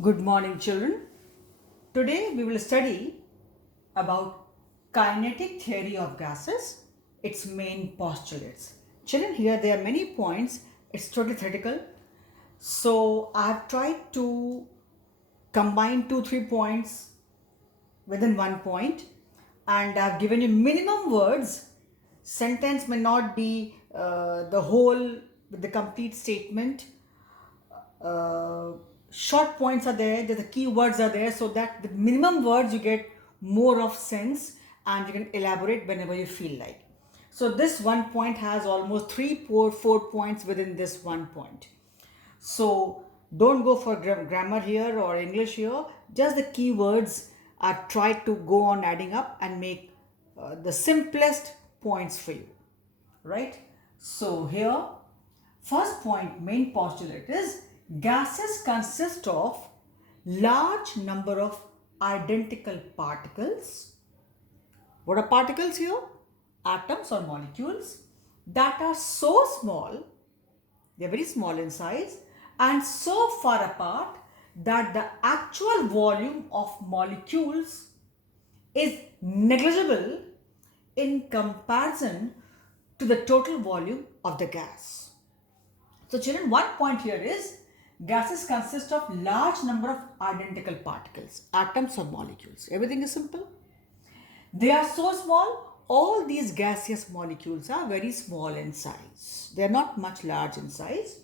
Good morning, children. Today we will study about kinetic theory of gases, its main postulates. Children, here there are many points. It's totally theoretical. So I've tried to combine 2-3 points within one point, and I've given you minimum words. Sentence may not be the whole with the complete statement. uh, Short points are there, the key words are there, so that with minimum words you get more of sense and you can elaborate whenever you feel like. So this one point has almost 3 4 points within this one point. So don't go for grammar here or English here, just the key words are tried to go on adding up and make the simplest points for you, right? So here, first point, main postulate is gases consist of large number of identical particles. What are particles here? Atoms or molecules that are so small, they're very small in size and so far apart that the actual volume of molecules is negligible in comparison to the total volume of the gas. So children, one point here is gases consist of large number of identical particles, atoms or molecules. Everything is simple. They are so small, all these gaseous molecules are very small in size. They are not much large in size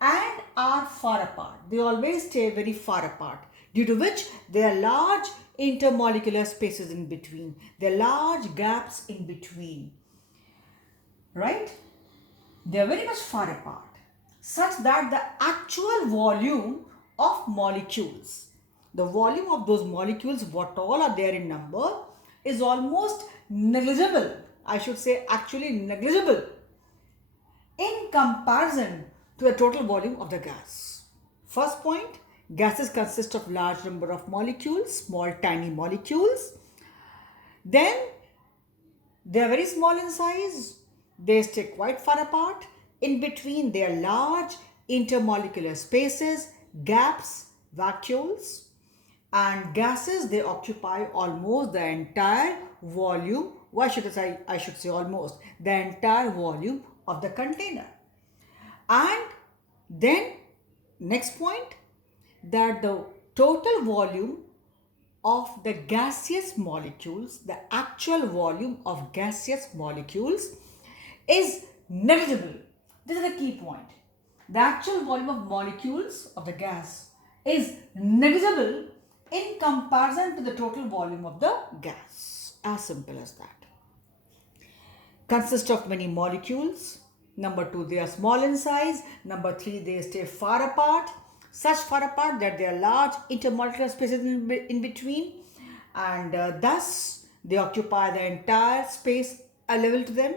and are far apart. They always stay very far apart, due to which there are large intermolecular spaces in between. There are large gaps in between, right? They are very much far apart, such that the actual volume of molecules, the volume of those molecules, what all are there in number, is almost negligible. I should say actually negligible in comparison to the total volume of the gas. First point, gases consist of large number of molecules, small tiny molecules. Then they are very small in size. They stay quite far apart. In between, there are large intermolecular spaces, gaps, vacuoles. And gases, they occupy almost the entire volume. Why should I should say almost the entire volume of the container. And then next point, that the total volume of the gaseous molecules, the actual volume of gaseous molecules is negligible. This is the key point. The actual volume of molecules of the gas is negligible in comparison to the total volume of the gas. As simple as that. Consist of many molecules. Number 2, they are small in size. Number 3, they stay far apart. Such far apart that there are large intermolecular spaces in between, and thus they occupy the entire space available to them,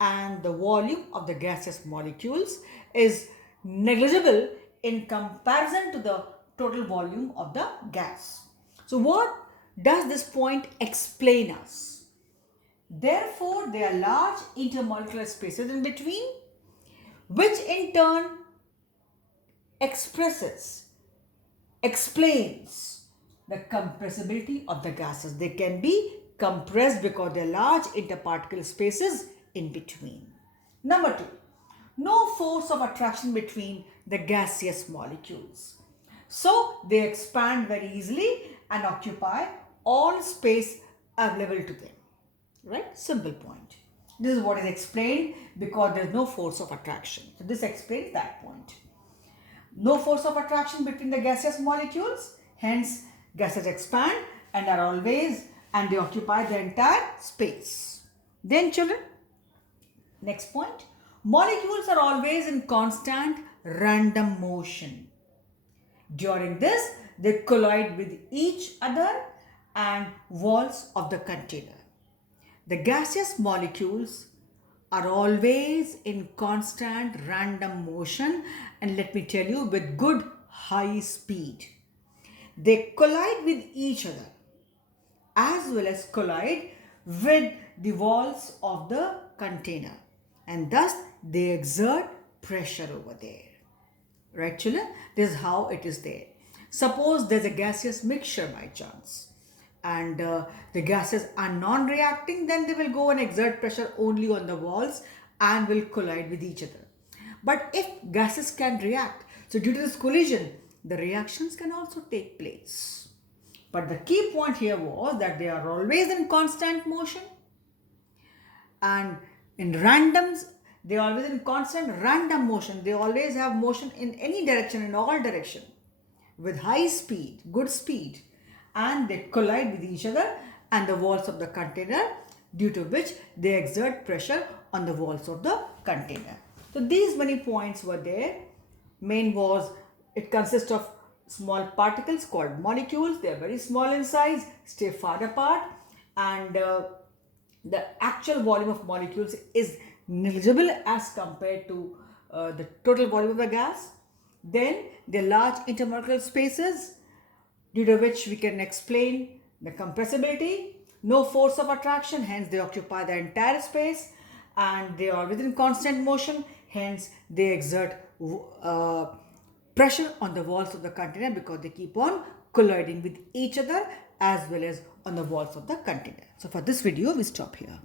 and the volume of the gaseous molecules is negligible in comparison to the total volume of the gas. So what does this point explain us? Therefore, there are large intermolecular spaces in between, which in turn explains the compressibility of the gases. They can be compressed because there are large interparticle spaces in between. Number 2, no force of attraction between the gaseous molecules. So they expand very easily and occupy all space available to them. Right? Simple point. This is what is explained because there is no force of attraction. So this explains that point. No force of attraction between the gaseous molecules, hence gases expand and are always, and they occupy the entire space. Then children, next point, molecules are always in constant random motion. During this, they collide with each other and walls of the container. The gaseous molecules are always in constant random motion, and let me tell you, with good high speed. They collide with each other as well as collide with the walls of the container, and thus they exert pressure over there. Right children? This is how it is there. Suppose there's a gaseous mixture by chance, and the gases are non-reacting, then they will go and exert pressure only on the walls and will collide with each other. But if gases can react, so due to this collision, the reactions can also take place. But the key point here was that they are always in constant motion, and in randoms, they are always in constant random motion. They always have motion in any direction, in all direction, with high speed, good speed, and they collide with each other and the walls of the container, due to which they exert pressure on the walls of the container. So these many points were there. Main was, it consists of small particles called molecules. They are very small in size, stay far apart, and the actual volume of molecules is negligible as compared to the total volume of the gas. Then there are large intermolecular spaces, due to which we can explain the compressibility, no force of attraction, hence they occupy the entire space, and they are within constant motion, hence they exert pressure on the walls of the container because they keep on colliding with each other as well as on the walls of the container. So for this video, we stop here.